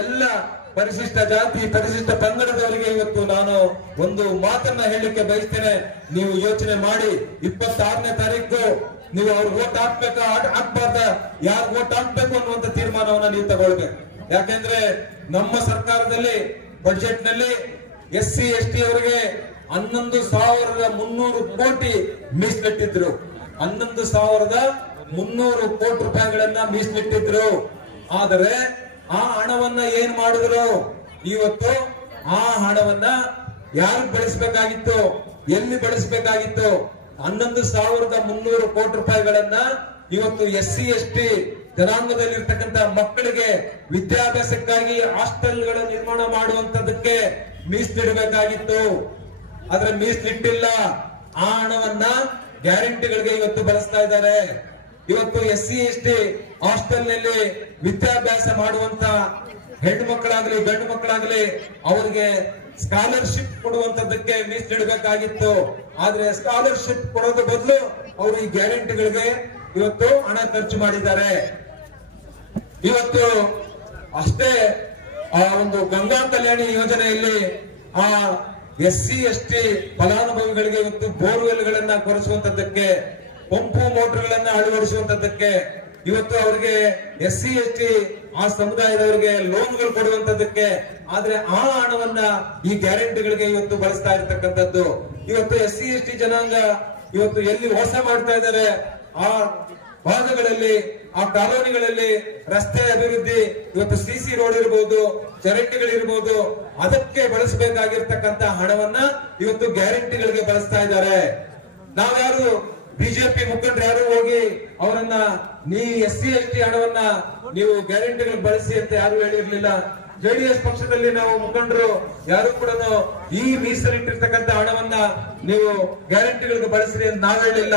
ಎಲ್ಲ ಪರಿಶಿಷ್ಟ ಜಾತಿ ಪರಿಶಿಷ್ಟ ಪಂಗಡದವರಿಗೆ ಇವತ್ತು ನಾನು ಒಂದು ಮಾತನ್ನ ಹೇಳಲಿಕ್ಕೆ ಬಯಸ್ತೇನೆ. ನೀವು ಯೋಚನೆ ಮಾಡಿ, 26ನೇ ತಾರೀಕು ನೀವು ಅವ್ರಿಗೆ ವೋಟ್ ಹಾಕ್ಬೇಕಾ ಹಾಕ್ಬಾರ್ದ, ಯಾರು ವೋಟ್ ಹಾಕ್ಬೇಕು ಅನ್ನುವಂತ ತೀರ್ಮಾನವನ್ನ ನೀವು ತಗೊಳ್ಬೇಕು. ಯಾಕೆಂದ್ರೆ ನಮ್ಮ ಸರ್ಕಾರದಲ್ಲಿ ಬಜೆಟ್ ನಲ್ಲಿ SC ST ಅವರಿಗೆ 11,300 ಕೋಟಿ ಮೀಸಲಿಟ್ಟಿದ್ರು. 11,300 ಕೋಟಿ ರೂಪಾಯಿಗಳನ್ನ ಮೀಸಲಿಟ್ಟಿದ್ರು. ಆದರೆ ಆ ಹಣವನ್ನ ಏನ್ ಮಾಡಿದ್ರು? ಇವತ್ತು ಆ ಹಣವನ್ನ ಯಾರು ಬಳಸಬೇಕಾಗಿತ್ತು, ಎಲ್ಲಿ ಬಳಸಬೇಕಾಗಿತ್ತು? 11,300 ಕೋಟಿ ರೂಪಾಯಿಗಳನ್ನ ಇವತ್ತು SC ST ಜನಾಂಗದಲ್ಲಿರ್ತಕ್ಕಂಥ ಮಕ್ಕಳಿಗೆ ವಿದ್ಯಾಭ್ಯಾಸಕ್ಕಾಗಿ ಹಾಸ್ಟೆಲ್ಗಳ ನಿರ್ಮಾಣ ಮಾಡುವಂತದಕ್ಕೆ ಮೀಸಲಿಡಬೇಕಾಗಿತ್ತು. ಆದ್ರೆ ಮೀಸಲಿಟ್ಟಿಲ್ಲ. ಆ ಹಣವನ್ನ ಗ್ಯಾರಂಟಿಗಳಿಗೆ ಇವತ್ತು ಬಳಸ್ತಾ ಇದ್ದಾರೆ. ಇವತ್ತು SC ST ಹಾಸ್ಟೆಲ್ ನಲ್ಲಿ ವಿದ್ಯಾಭ್ಯಾಸ ಮಾಡುವಂತ ಹೆಣ್ಣು ಮಕ್ಕಳಾಗ್ಲಿ ಗಂಡು ಮಕ್ಕಳಾಗ್ಲಿ ಅವರಿಗೆ ಸ್ಕಾಲರ್ಶಿಪ್ ಕೊಡುವಂತದಕ್ಕೆ ಮೀಸಲಿಡಬೇಕಾಗಿತ್ತು. ಆದ್ರೆ ಸ್ಕಾಲರ್ಶಿಪ್ ಕೊಡೋದು ಬದಲು ಅವರು ಈ ಗ್ಯಾರಂಟಿಗಳಿಗೆ ಇವತ್ತು ಹಣ ಖರ್ಚು ಮಾಡಿದ್ದಾರೆ. ಇವತ್ತು ಅಷ್ಟೇ ಆ ಒಂದು ಗಂಗಾ ಕಲ್ಯಾಣಿ ಯೋಜನೆಯಲ್ಲಿ ಆ SC ST ಫಲಾನುಭವಿಗಳಿಗೆ ಇವತ್ತು ಬೋರ್ವೆಲ್ ಗಳನ್ನ ಕೊರೆಸುವಂತದ್ದಕ್ಕೆ, ಪಂಪು ಮೋಟರ್ಗಳನ್ನ ಅಳವಡಿಸುವಂತದ್ದಕ್ಕೆ, ಇವತ್ತು ಅವರಿಗೆ SC ST ಆ ಸಮುದಾಯದವರಿಗೆ ಲೋನ್ಗಳು ಕೊಡುವಂತದ್ದಕ್ಕೆ. ಆದ್ರೆ ಆ ಹಣವನ್ನ ಈ ಗ್ಯಾರಂಟಿಗಳಿಗೆ ಇವತ್ತು ಬಳಸ್ತಾ ಇರತಕ್ಕಂಥದ್ದು. ಇವತ್ತು SC ST ಜನಾಂಗ ಇವತ್ತು ಎಲ್ಲಿ ವಾಸ ಮಾಡ್ತಾ ಇದ್ದಾರೆ ಆ ಭಾಗಗಳಲ್ಲಿ, ಆ ಕಾಲೋನಿಗಳಲ್ಲಿ ರಸ್ತೆ ಅಭಿವೃದ್ಧಿ, ಇವತ್ತು CC ರೋಡ್ ಇರಬಹುದು, ಚರಂಡಿಗಳಿರ್ಬೋದು, ಅದಕ್ಕೆ ಬಳಸಬೇಕಾಗಿರ್ತಕ್ಕಂಥ ಹಣವನ್ನ ಇವತ್ತು ಗ್ಯಾರಂಟಿಗಳಿಗೆ ಬಳಸ್ತಾ ಇದ್ದಾರೆ. ನಾವ್ಯಾರು ಬಿಜೆಪಿ ಮುಖಂಡರು ಯಾರು ಹೋಗಿ ಅವರನ್ನ SC ST ಹಣವನ್ನ ನೀವು ಗ್ಯಾರಂಟಿಗಳಿಗೆ ಬಳಸಿ ಅಂತ ಯಾರು ಹೇಳಿರ್ಲಿಲ್ಲ. JDS ಪಕ್ಷದಲ್ಲಿ ನಾವು ಮುಖಂಡರು ಯಾರು ಕೂಡ ಈ ಮೀಸಲಿಟ್ಟಿರ್ತಕ್ಕಂಥ ಹಣವನ್ನ ನೀವು ಗ್ಯಾರಂಟಿಗಳಿಗೆ ಬಳಸ್ರಿ ಅಂತ ನಾವ್ ಹೇಳಿಲ್ಲ.